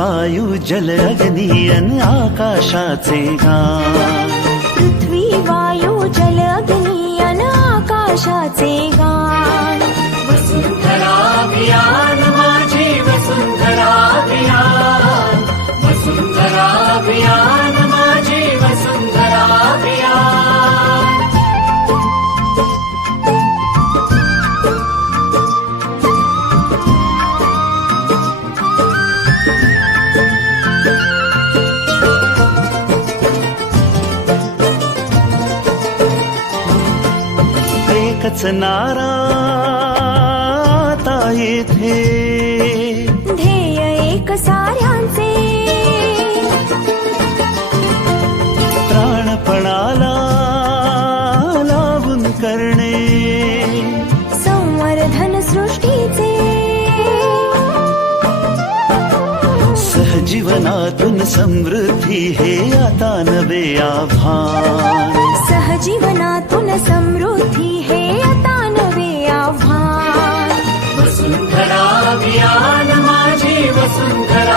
वायू जल अग्नी अन आकाशाचे गान पृथ्वी वायू जल अग्नी नारा सहजीवनातून समृद्धी हे आता नवे आव्हान. सहजीवनातून समृद्धी हे आता नवे आव्हान. वसुंधरा अभियान माझी वसुंधरा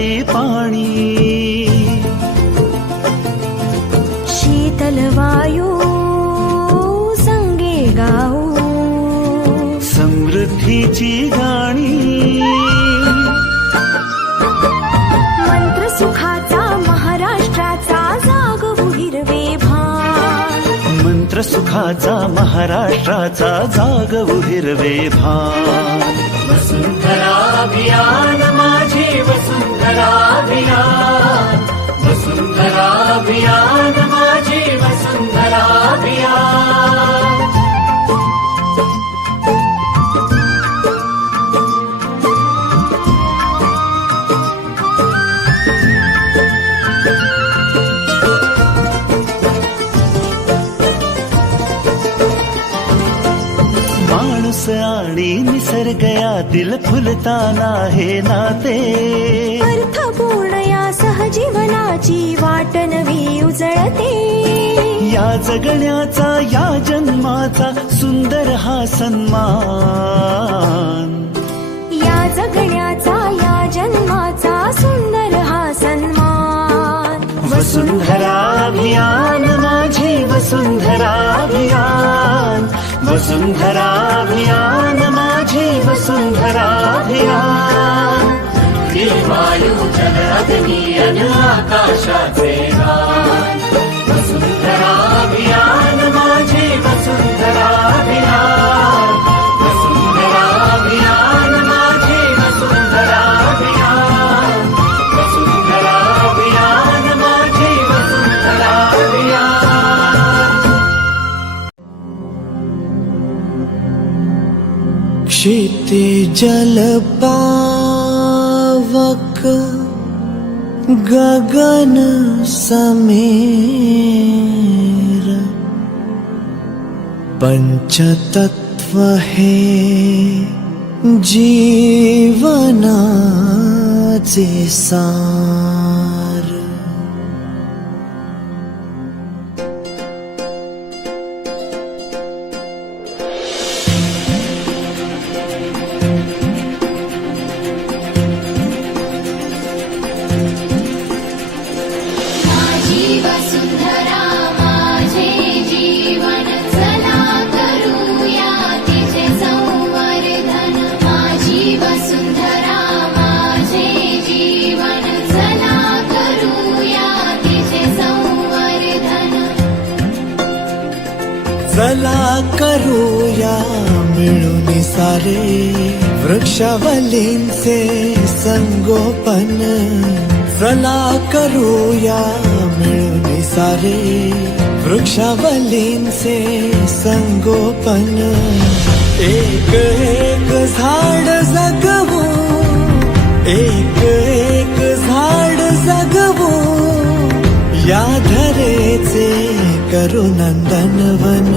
पाणी. शीतल वायू संगे गाऊ. समृद्धीची गाणी. मंत्र सुखाचा महाराष्ट्राचा जागवू हिरवे भान. मंत्र सुखाचा महाराष्ट्राचा जागवू हिरवे भान. वसुंधरा अभियान वसुन्धराग्या मा वसुन्धरा। आणि निसर्ग यातील फुलताना हे नाते. अर्थपूर्ण या सहजीवनाची वाट नवी उजळते. या जगण्याचा या जन्माचा सुंदर हा सन्मान. या जगण्याचा या जन्माचा सुंदर हा सन्मान. वसुंधरा अभियान माझी वसुंधरा अभियान. वसुंधरा अभियान माझी वसुंधरा अभियान ती वायू जल अग्नी अन आकाशाचे क्षितिजलपावक गगन समेर। पञ्चतत्त्वहे जीवना सा चला करूया मिळून सारे वृक्षवलींचे संगोपन. चला करूया मिळून सारे वृक्षवलींचे संगोपन. एक एक झाड जगवू एक एक झाड जगवू. या धरेचे கருநந்தனவன்